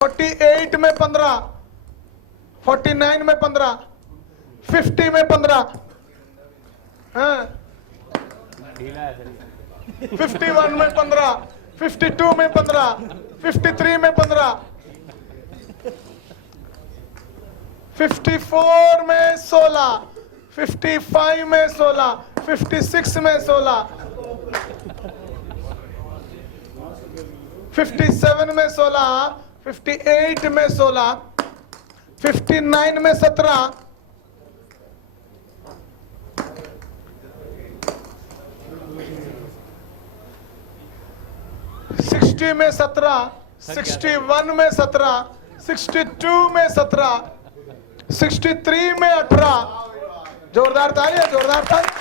48 में 15, 49 में 15, 50 में 15, हाँ 51 में 15, 52 में 15, 53 में 15, 54 में 16, 55 में 16, 56 में 16, 57 में 16, 58 में 16, 59 में 17, 60 में 17, 61 में 17, 62 में 17, 63 में 18, जोरदार तालियां, जोरदार तालियां।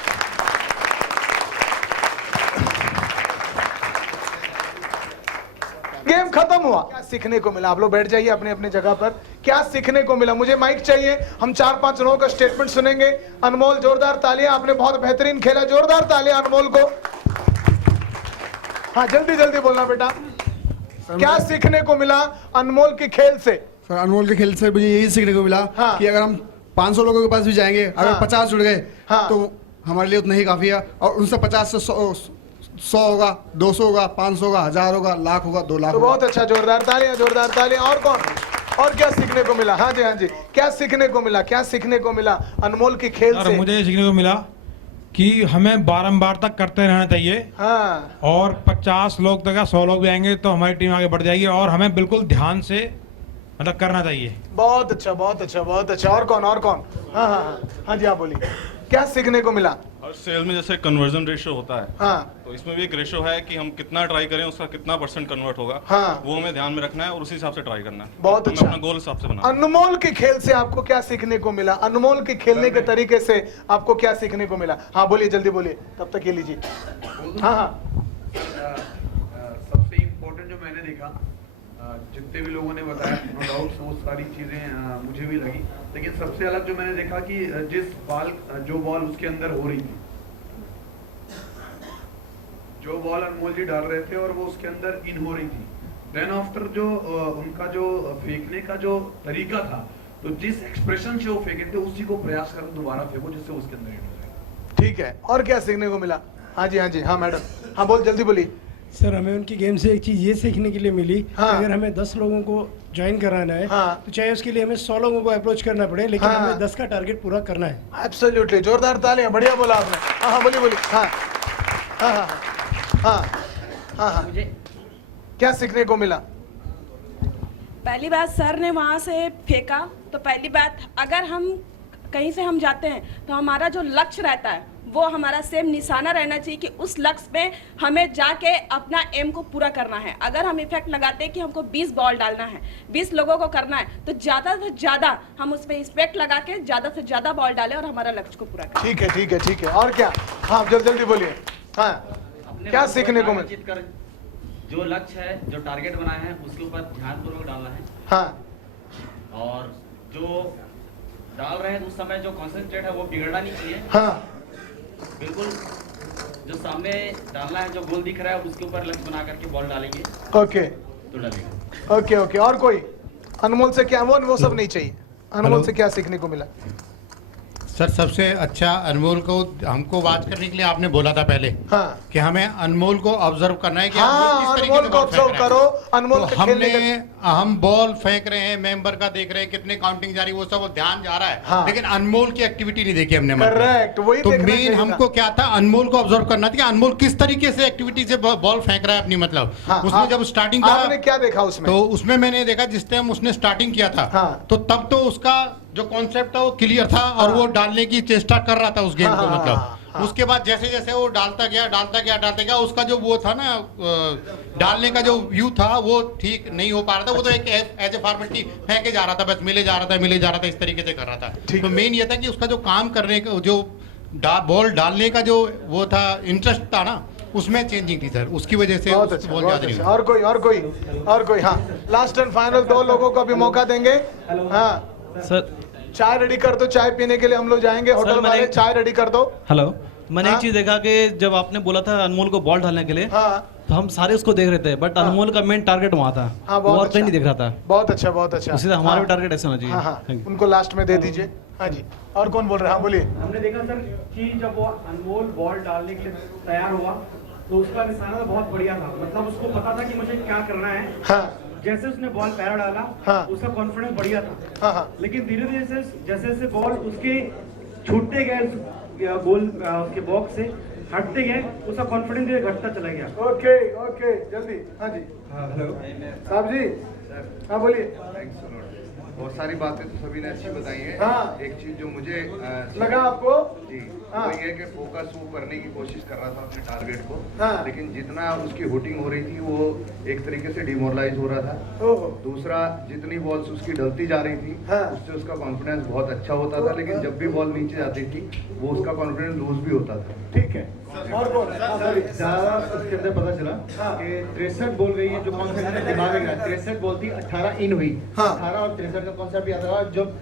गेम खत्म हुआ। क्या सीखने को मिला? आप लोग बैठ जाइए अपने अपने जगह पर। क्या सीखने को मिला? मुझे माइक चाहिए, हम 4-5 लोगों का स्टेटमेंट सुनेंगे। अनमोल, जोरदार तालियां, आपने बहुत बेहतरीन खेला, जोरदार तालियां अनमोल को। हाँ जल्दी जल्दी बोलना बेटा, क्या सीखने को मिला अनमोल के खेल से? सर अनमोल के खेल से मुझे यही सीखने को मिला हाँ। कि अगर हम 500 लोगों के पास भी जाएंगे, अगर हाँ। 50 जुड़ गए हाँ। तो हमारे लिए उतना ही काफी है। और उनसे 50 से 100 होगा, 200 होगा, 500 होगा, 1000 होगा, लाख होगा, 2 लाख तो होगा। बहुत अच्छा, जोरदार तालियां, जोरदार तालियां। और कौन? और क्या सीखने को मिला? हाँ जी, हाँ जी, क्या सीखने को मिला? क्या सीखने को मिला अनमोल के खेल से? मुझे सीखने को मिला कि हमें बारंबार तक करते रहना चाहिए। हाँ और 50 लोग तक या 100 लोग भी आएंगे तो हमारी टीम आगे बढ़ जाएगी और हमें बिल्कुल ध्यान से मतलब करना चाहिए। बहुत अच्छा, बहुत अच्छा, बहुत अच्छा। और कौन? और कौन? हाँ हाँ हाँ हाँ जी, आप बोलिए, क्या सीखने को मिला? और सेल में जैसे कन्वर्जन रेशियो होता है, हाँ तो इसमें भी एक रेशियो है कि हम कितना ट्राई करें, उसका कितना % कन्वर्ट होगा, हाँ। वो हमें ध्यान में रखना है और उसी हिसाब से ट्राई करना है। बहुत हमें अच्छा। अपना गोल हिसाब से बनाना है। अनमोल के खेल से आपको क्या सीखने को मिला? अनमोल के खेलने के तरीके से आपको क्या सीखने को मिला? हाँ बोलिए, जल्दी बोलिए, तब तक ये लीजिए। हाँ हाँ सबसे इम्पोर्टेंट जो मैंने देखा, जितने भी लोगों ने बताया, नो डाउट वो सारी चीजें मुझे भी लगी, लेकिन सबसे अलग जो मैंने देखा कि जो बॉल उसके अंदर हो रही थी, जो बॉल अनमोल जी डाल रहे थे और वो उसके अंदर इन हो रही थी, देन आफ्टर जो उनका जो फेंकने का जो तरीका था, तो जिस एक्सप्रेशन से वो फेंके थे उसी को प्रयास करो दोबारा फेंको जिससे उसके अंदर इन हो जाए। ठीक है, और क्या सीखने को मिला? हाँ जी, हाँ जी, हाँ मैडम, हाँ बोल, जल्दी बोलिए। सर हमें उनकी गेम से एक चीज़ ये सीखने के लिए मिली, हाँ। अगर हमें 10 लोगों को ज्वाइन कराना है, हाँ। तो चाहे उसके लिए हमें 100 लोगों को अप्रोच करना पड़े, लेकिन हाँ। हमें 10 का टारगेट पूरा करना है। एब्सोल्युटली, जोरदार तालियां, बढ़िया बोला आपने। हाँ हाँ बोलिए बोलिए। हाँ हाँ हाँ हाँ हाँ हाँ, क्या सीखने को मिला? पहली बात, सर ने वहाँ से फेंका, तो पहली बात, अगर हम कहीं से हम जाते हैं तो हमारा जो लक्ष्य रहता है वो हमारा सेम निशाना रहना चाहिए कि उस लक्ष्य पे हमें जाके अपना एम को पूरा करना है। अगर हम इफेक्ट लगाते हैं कि हमको 20 बॉल डालना है, 20 लोगों को करना है, तो ज़्यादा से ज़्यादा हम उसमें इफेक्ट लगा के ज़्यादा से ज़्यादा बॉल डालें और हमारा लक्ष्य को पूरा करें। ठीक है, ठीक है, ठीक है। और क्या? हाँ जल्दी जल्दी बोलिए। हाँ, क्या सीखने को मिला? जो लक्ष्य है, जो टारगेट बनाए हैं, उसके ऊपर ध्यानपूर्वक डालना है। हाँ, और जो डाल रहे हैं उस समय जो कंसंट्रेट है वो बिगड़ना नहीं चाहिए। हाँ, बिल्कुल जो सामने डालना है, जो गोल दिख रहा है उसके ऊपर लक्ष्य बना करके बॉल डालेंगे ओके तो डालेंगे। Okay okay. और कोई? अनमोल से क्या? वो सब नहीं चाहिए। अनमोल से क्या सीखने को मिला? सर सबसे अच्छा अनमोल को हमको बात करने के लिए आपने बोला था पहले, हाँ कि हमें अनमोल को ऑब्जर्व करना है कि हाँ, अनमोल को ऑब्जर्व करो। अनमोल तो के खेलने का हम बॉल फेंक रहे हैं, मेंबर का देख रहे हैं, कितने काउंटिंग जा रही है, वो सब ध्यान जा रहा है, हाँ। लेकिन अनमोल की एक्टिविटी नहीं देखी हमने। करेक्ट, वही तो देखना मेन चाहिए था। हमको क्या था, अनमोल को ऑब्जर्व करना था कि अनमोल किस तरीके से एक्टिविटी से बॉल फेंक रहा है अपनी, मतलब हाँ, उसने जब स्टार्टिंग आपने क्या देखा उसमें? तो उसमें मैंने देखा जिस टाइम उसने स्टार्टिंग किया था, हाँ। तो तब तो उसका जो कॉन्सेप्ट था वो क्लियर था और वो डालने की चेष्टा कर रहा था उस गेम को, मतलब उसके बाद जैसे जैसे वो डालता गया उसका जो वो था ना, डालने का जो व्यू था वो ठीक नहीं हो पा रहा था। वो तो एक एज ए फॉर्मेलिटी फेंके जा रहा था, बस मिले जा रहा था, इस तरीके से कर रहा था। तो मेन ये था कि उसका जो काम करने का, जो बॉल डालने का जो वो था, इंटरेस्ट था ना, उसमें चेंजिंग थी सर, उसकी वजह से बहुत अच्छा, बहुत बहुत ज्यादा अच्छा। नहीं। और कोई? और कोई? और कोई? हाँ, लास्ट एंड फाइनल 2 लोगों को भी मौका देंगे। हाँ सर, चाय रेडी कर दो, चाय पीने के लिए हम लोग जाएंगे। होटल वाले चाय रेडी कर दो। हेलो, मैंने हाँ? एक चीज देखा कि जब आपने बोला था अनमोल को बॉल डालने के लिए, हाँ तो हम सारे उसको देख रहे थे, बट अनमोल का मेन टारगेट वहाँ था। हाँ, वो बहुत और अच्छा। कहीं नहीं दिख रहा था। बहुत अच्छा, बहुत अच्छा। उसी तरह हमारा हाँ। भी टारगेट ऐसा होना चाहिए। हाँ हाँ, Thank you। उनको लास्ट में दे दीजिए। हाँ जी, और कौन बोल रहे हैं? हाँ बोलिए। हमने देखा सर कि जब वो अनमोल बॉल डालने के लिए तैयार हुआ तो उसका निशाना बहुत बढ़िया था, मतलब उसको पता था कि मुझे क्या करना है। हाँ जैसे उसने बॉल पैरा डाला हाँ। उसका कॉन्फिडेंस बढ़िया था। हाँ हाँ, लेकिन धीरे धीरे से जैसे जैसे बॉल उसके छूटते गए गोल उसके बॉक्स से हटते गए, उसका कॉन्फिडेंस धीरे घटता चला गया। ओके ओके, जल्दी। हाँ जी हेलो साहब जी, हाँ बोलिए। बहुत सारी बातें तो सभी ने अच्छी बताई हैं। हाँ। एक चीज जो मुझे लगा आपको? जी, हाँ। वो ये कि फोकस वो करने की कोशिश कर रहा था अपने टारगेट को, हाँ। लेकिन जितना उसकी हुटिंग हो रही थी वो एक तरीके से डिमोरलाइज हो रहा था। ओहो, दूसरा, जितनी बॉल्स उसकी डलती जा रही थी हाँ। उससे उसका कॉन्फिडेंस बहुत अच्छा होता था, लेकिन जब भी बॉल नीचे जाती थी वो उसका कॉन्फिडेंस लूज भी होता था। ठीक है। और कौन? हाँ, बोलिए। ज्यादा उसके अंदर पता चला हाँ। कि 63 बॉल गई है, जो कॉन्फिडेंस दिमाग में गया। 63 बॉल थी, 18 इन हुई। हाँ। 18 और 63 का कॉन्सेप्ट याद रहा। जब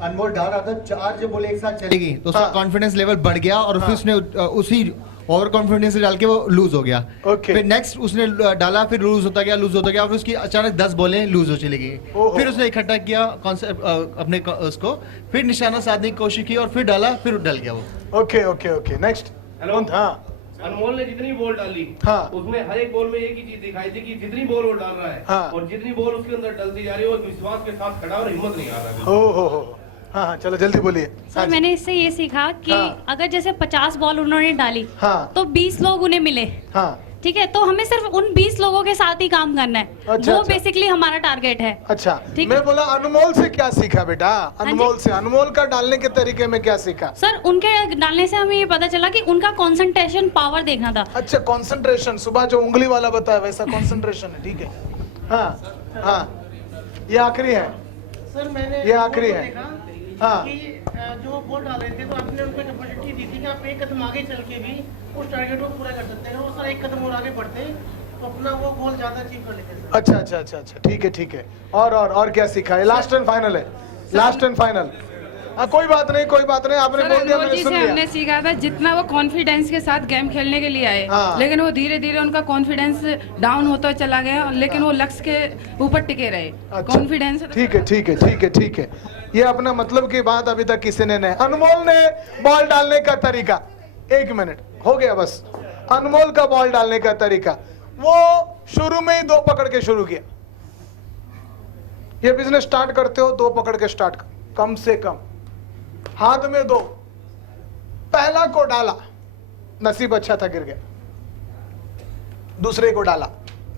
अनमोल डाल रहा था, 4 जो बॉल एक साथ चली गई तो उसका हाँ। कॉन्फिडेंस लेवल बढ़ गया और फिर उसने उसी ओवर कॉन्फिडेंस से डाल के वो लूज हो गया। ओके। फिर नेक्स्ट उसने डाला, फिर लूज होता गया और उसकी अचानक 10 बॉलें लूज हो चली गई। ओहो। फिर उसने इकट्ठा किया कॉन्सेप्ट अपने उसको, फिर निशाना साधने की कोशिश की और फिर डाला, फिर डल गया वो। Okay okay okay, next. Hello. हाँ अनमोल ने जितनी बॉल डाली, हाँ। उसमें हर एक बॉल में एक ही चीज दिखाई थी कि जितनी बॉल वो डाल रहा है, हाँ। और जितनी बॉल उसके अंदर डलती जा रही है, वो विश्वास के साथ खड़ा और हिम्मत नहीं आ रहा है। हो। हाँ हाँ, चलो जल्दी बोलिए। हाँ सर जी। मैंने इससे ये सीखा कि हाँ। अगर जैसे 50 बॉल उन्होंने डाली हाँ। तो 20 लोग उन्हें मिले, हाँ ठीक है, तो हमें सिर्फ उन 20 लोगों के साथ ही काम करना है। अच्छा, वो अच्छा। बेसिकली हमारा टारगेट है। अच्छा, ठीक मैं है। बोला अनमोल से क्या सीखा बेटा? अनमोल जी। से, अनमोल का डालने के तरीके में क्या सीखा? सर उनके डालने से हमें ये पता चला कि उनका कंसंट्रेशन पावर देखना था। अच्छा, कंसंट्रेशन, सुबह जो उंगली वाला बताया वैसा कंसंट्रेशन है। ठीक है। हाँ हाँ, ये आखिरी है। सर मैंने ये आखिरी है। हाँ। जो बॉल डाल रहे थे तो आपने उनको कैपेसिटी दी थी कि आप एक कदम आगे चल के भी उस टारगेट को पूरा कर सकते हैं, और सर एक कदम और आगे बढ़ते तो अपना वो गोल ज्यादा अचीव कर लेते हैं। अच्छा अच्छा अच्छा अच्छा, ठीक है ठीक है। और क्या सीखा है? लास्ट एंड फाइनल है, लास्ट एंड फाइनल। हाँ, कोई बात नहीं, कोई बात नहीं, आपने बोल दिया, मैंने सुन लिया। सीखा था जितना वो कॉन्फिडेंस के साथ गेम खेलने के लिए आए, हाँ। लेकिन वो धीरे धीरे उनका कॉन्फिडेंस डाउन होता चला गया, लेकिन वो लक्ष्य के ऊपर टिके रहे। अच्छा, कॉन्फिडेंस ठीक है ठीक है ठीक है ठीक है। ये अपना मतलब की बात अभी तक किसी ने नहीं। अनमोल ने बॉल डालने का तरीका, 1 मिनट हो गया बस। अनमोल का बॉल डालने का तरीका, वो शुरू में ही 2 पकड़ के शुरू किया। ये बिजनेस स्टार्ट करते हो 2 पकड़ के स्टार्ट कर, कम से कम हाथ में 2। पहला को डाला, नसीब अच्छा था, गिर गया। दूसरे को डाला,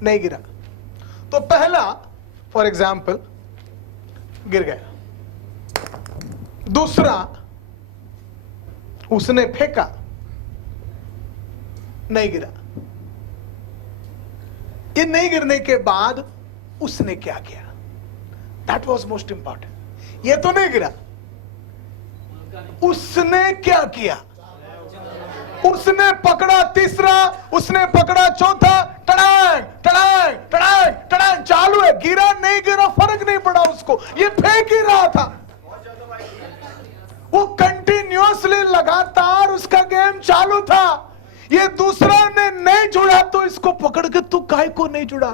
नहीं गिरा। तो पहला फॉर एग्जाम्पल गिर गया, दूसरा उसने फेंका, नहीं गिरा। ये नहीं गिरने के बाद उसने क्या किया, दैट वॉज मोस्ट इंपॉर्टेंट। ये तो नहीं गिरा, उसने क्या किया? उसने पकड़ा तीसरा, उसने पकड़ा चौथा, टड़ांग टड़ांग टड़ांग टड़ांग, चालू है। गिरा नहीं गिरा फर्क नहीं पड़ा उसको, ये फेंक ही रहा था। वो कंटिन्यूअसली लगातार उसका गेम चालू था। ये दूसरा ने नहीं जुड़ा तो इसको पकड़ के, तू काहे को नहीं जुड़ा,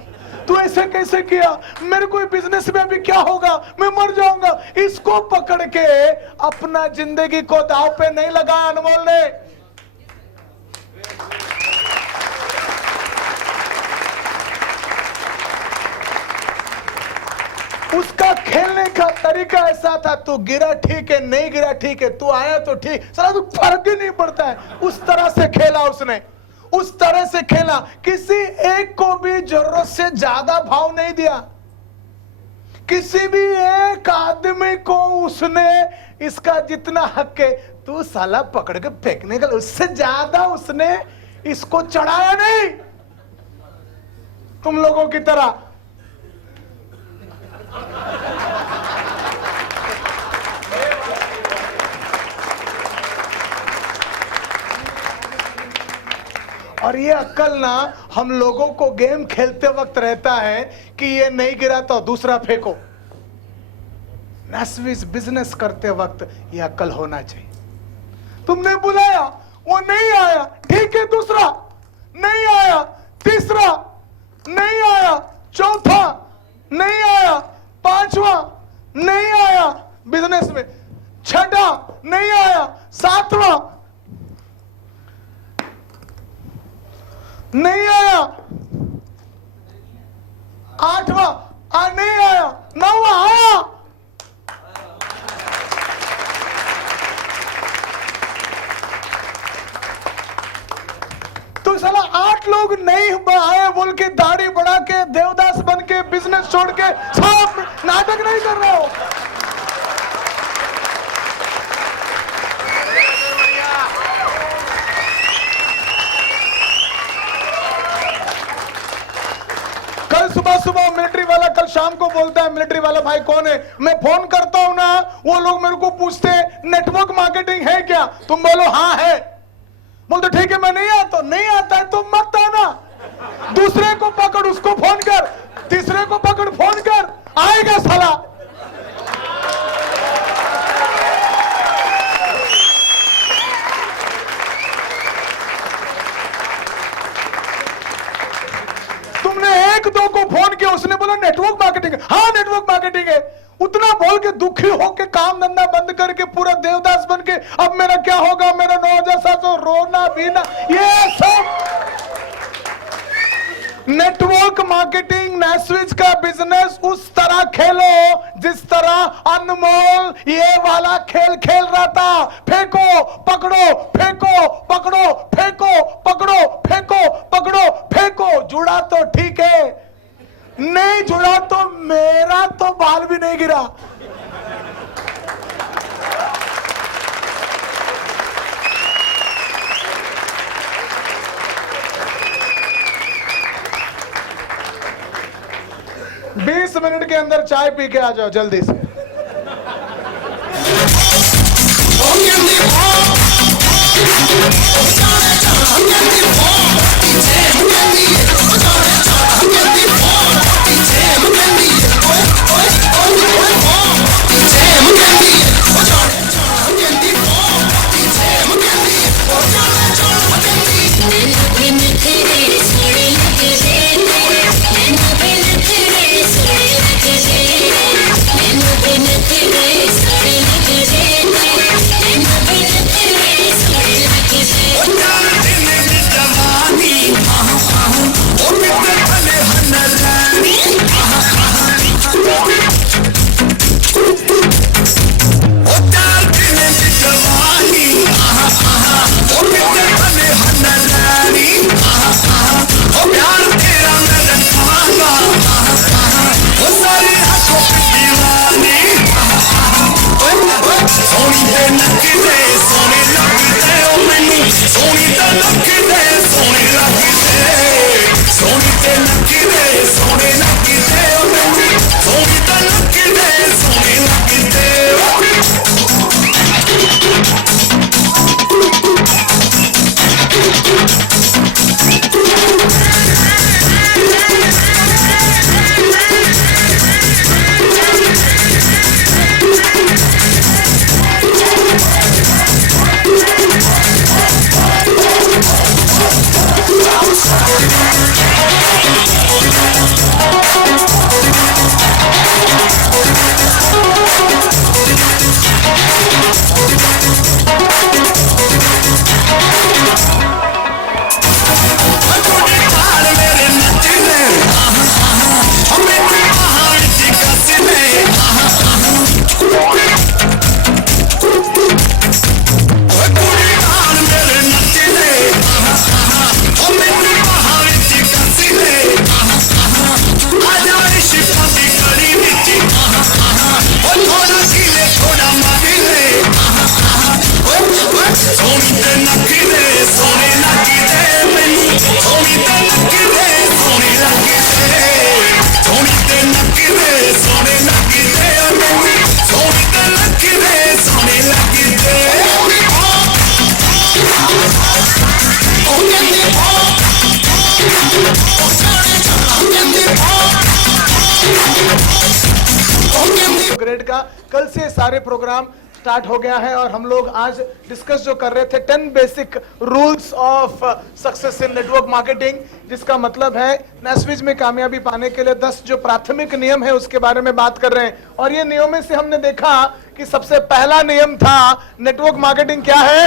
तू ऐसे कैसे किया, मेरे को बिजनेस में अभी क्या होगा, मैं मर जाऊंगा। इसको पकड़ के अपना जिंदगी को दांव पे नहीं लगा अनमोल ने। उसका खेलने का तरीका ऐसा था, तू गिरा ठीक है, नहीं गिरा ठीक है, तू आया तो ठीक, साला तू फर्क ही नहीं पड़ता है। उस तरह से खेला उसने, उस तरह से खेला, किसी एक को भी जरूरत से ज्यादा भाव नहीं दिया। किसी भी एक आदमी को उसने इसका जितना हक है, तू साला पकड़ के फेंकने का, उससे ज्यादा उसने इसको चढ़ाया नहीं। तुम लोगों की तरह और ये अक्ल ना हम लोगों को गेम खेलते वक्त रहता है कि ये नहीं गिरा तो दूसरा फेंको। नस्विस बिजनेस करते वक्त ये अक्ल होना चाहिए। तुमने बुलाया, वो नहीं आया, ठीक है, दूसरा नहीं आया, तीसरा नहीं आया, चौथा नहीं आया, पांचवा नहीं आया बिजनेस में, छठा नहीं आया, सातवां नहीं आया, आठवां नहीं आया, नौवां आया। तो साला 8 लोग नहीं आए बोल के दाढ़ी बढ़ा के देवदास बन के बिजनेस छोड़ के सब नाटक नहीं कर रहे हो। कल सुबह मिलिट्री वाला कल शाम को बोलता है, मिलिट्री वाला भाई कौन है, मैं फोन करता हूं ना, वो लोग मेरे को पूछते नेटवर्क मार्केटिंग है क्या, तुम बोलो हाँ है, बोलते ठीक है मैं नहीं आता, नहीं आता है तो मत आना, दूसरे को पकड़ उसको फोन कर, तीसरे को पकड़ फोन कर, आएगा साला। तुमने एक दो को फोन किया, उसने बोला नेटवर्क मार्केटिंग है, हाँ नेटवर्क मार्केटिंग है, उतना बोल के दुखी होके काम धंधा बंद करके पूरा देवदास बन के अब मेरा क्या होगा, मेरा 9,700 रोना बीना, ये सब नेटवर्क मार्केटिंग नैस्विच का बिजनेस उस तरह खेलो जिस तरह अनमोल ये वाला खेल खेल रहा था। फेंको पकड़ो, फेंको पकड़ो, फेंको पकड़ो, फेंको पकड़ो, फेंको। जुड़ा तो ठीक है, नहीं जुड़ा तो मेरा तो बाल भी नहीं गिरा। बीस मिनट के अंदर चाय पी के आ जाओ जल्दी से। ग्रेड का कल से सारे प्रोग्राम स्टार्ट हो गया है और हम लोग आज डिस्कस जो कर रहे थे 10 basic rules of success in network marketing, जिसका मतलब है NASWIZ में कामयाबी पाने के लिए 10 जो प्राथमिक नियम है उसके बारे में बात कर रहे हैं। और ये नियमों में से हमने देखा कि सबसे पहला नियम था नेटवर्क मार्केटिंग क्या है,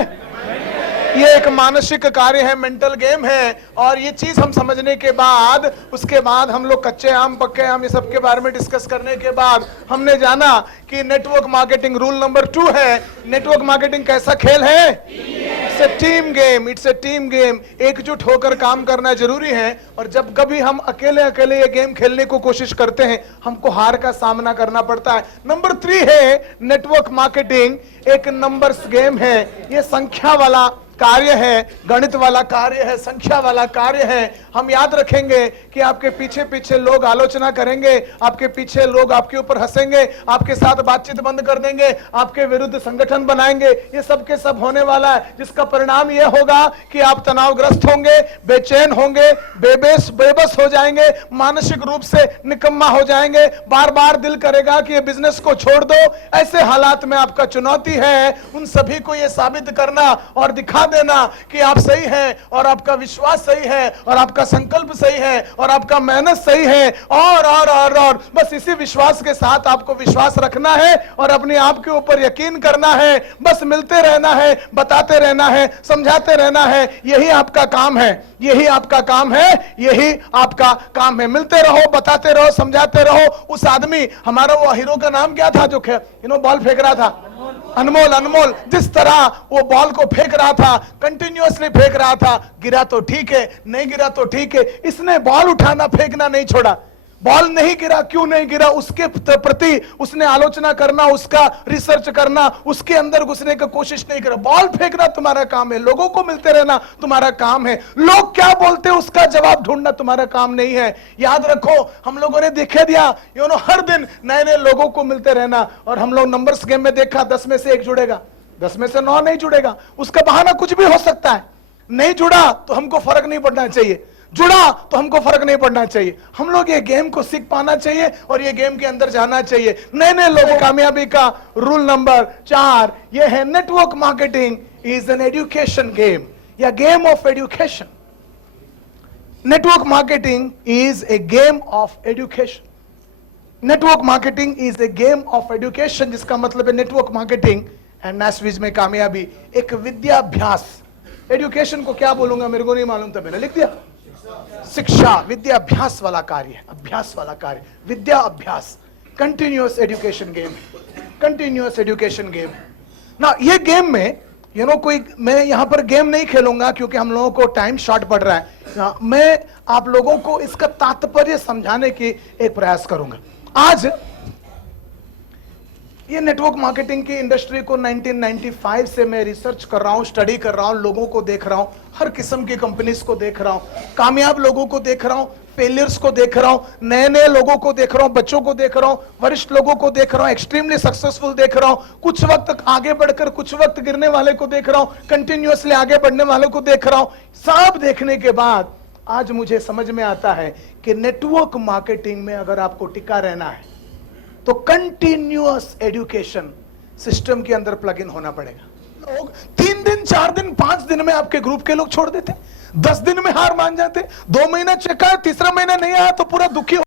ये एक मानसिक कार्य है, मेंटल गेम है। और ये चीज हम समझने के बाद उसके बाद हम लोग कच्चे आम पक्के आम ये सब के बारे में डिस्कस करने के बाद हमने जाना कि नेटवर्क मार्केटिंग रूल नंबर 2 है, नेटवर्क मार्केटिंग कैसा खेल है, it's a team game, it's a team game. एकजुट होकर काम करना जरूरी है और जब कभी हम अकेले अकेले ये गेम खेलने को कोशिश करते हैं हमको हार का सामना करना पड़ता है। नंबर 3 है नेटवर्क मार्केटिंग एक नंबर्स गेम है, ये संख्या वाला कार्य है, गणित वाला कार्य है, संख्या वाला कार्य है। हम याद रखेंगे कि आपके पीछे पीछे लोग आलोचना करेंगे, आपके पीछे लोग आपके ऊपर हंसेंगे, आपके साथ बातचीत बंद कर देंगे, आपके विरुद्ध संगठन बनाएंगे, ये सब के सब होने वाला है, जिसका परिणाम यह होगा कि आप तनावग्रस्त होंगे, बेचैन होंगे, बेबस हो जाएंगे, मानसिक रूप से निकम्मा हो जाएंगे, बार बार दिल करेगा कि ये बिजनेस को छोड़ दो। ऐसे हालात में आपका चुनौती है उन सभी को यह साबित करना और दिखा देना कि आप सही हैं और आपका विश्वास सही है और आपका संकल्प सही है और आपका मेहनत सही है और बस इसी विश्वास के साथ आपको विश्वास रखना है और अपने आप के ऊपर यकीन करना है। बस मिलते रहना है, बताते रहना है, समझाते रहना है, यही आपका काम है, यही आपका काम है, यही आपका काम है। मिलते रहो, बताते रहो, समझाते रहो। उस आदमी हमारा वो हीरो का नाम क्या था जो बॉल फेंक रहा था, अनमोल, जिस तरह वो बॉल को फेंक रहा था, कंटिन्यूअसली फेंक रहा था, गिरा तो ठीक है, नहीं गिरा तो ठीक है, इसने बॉल उठाना फेंकना नहीं छोड़ा। बॉल नहीं गिरा, क्यों नहीं गिरा, उसके प्रति उसने आलोचना करना, उसका रिसर्च करना, उसके अंदर घुसने की कोशिश नहीं करा। बॉल फेंकना तुम्हारा काम है, लोगों को मिलते रहना तुम्हारा काम है, लोग क्या बोलते हैं उसका जवाब ढूंढना तुम्हारा काम नहीं है। याद रखो, हम लोगों ने दिखा दिया हर दिन नए नए लोगों को मिलते रहना। और हम लोग नंबर्स गेम में देखा 10 में से 1 जुड़ेगा, 10 में से 9 नहीं जुड़ेगा, उसका बहाना कुछ भी हो सकता है। नहीं जुड़ा तो हमको फर्क नहीं पड़ना चाहिए, जुड़ा तो हमको फर्क नहीं पड़ना चाहिए। हम लोग ये गेम को सीख पाना चाहिए और ये गेम के अंदर जाना चाहिए। नए नए लोगों कामयाबी का रूल नंबर 4 ये है, network marketing is an education game या game of education. Network marketing is a game of education. Network marketing is a game of education, जिसका मतलब है नेटवर्क मार्केटिंग एंड NASWIZ में कामयाबी एक विद्याभ्यास। एजुकेशन को क्या बोलूंगा मेरे को नहीं मालूम था, मैंने लिख दिया शिक्षा, विद्या अभ्यास वाला कार्य है, अभ्यास वाला कार्य, विद्या अभ्यास, continuous education game, continuous education game ना। ये गेम में कोई मैं यहां पर गेम नहीं खेलूंगा क्योंकि हम लोगों को टाइम शॉर्ट पड़ रहा है। मैं आप लोगों को इसका तात्पर्य समझाने की एक प्रयास करूंगा। आज ये नेटवर्क मार्केटिंग की इंडस्ट्री को 1995 से मैं रिसर्च कर रहा हूं, स्टडी कर रहा हूं, लोगों को देख रहा हूं, हर किस्म की कंपनीज को देख रहा हूं, कामयाब लोगों को देख रहा हूं, फेलियर्स को देख रहा हूं, नए नए लोगों को देख रहा हूं, बच्चों को देख रहा हूं, वरिष्ठ लोगों को देख रहा हूं, एक्सट्रीमली सक्सेसफुल देख रहा हूं, कुछ वक्त आगे बढ़कर कुछ वक्त गिरने वाले को देख रहा हूं, कंटिन्यूअसली आगे बढ़ने वालों को देख रहा हूं। सब देखने के बाद आज मुझे समझ में आता है कि नेटवर्क मार्केटिंग में अगर आपको टिका रहना है तो कंटिन्यूअस एजुकेशन सिस्टम के अंदर प्लग इन होना पड़ेगा। लोग 3 दिन 4 दिन 5 दिन में आपके ग्रुप के लोग छोड़ देते, 10 दिन में हार मान जाते, 2 महीना चेक आया, तीसरा महीना नहीं आया तो पूरा दुखी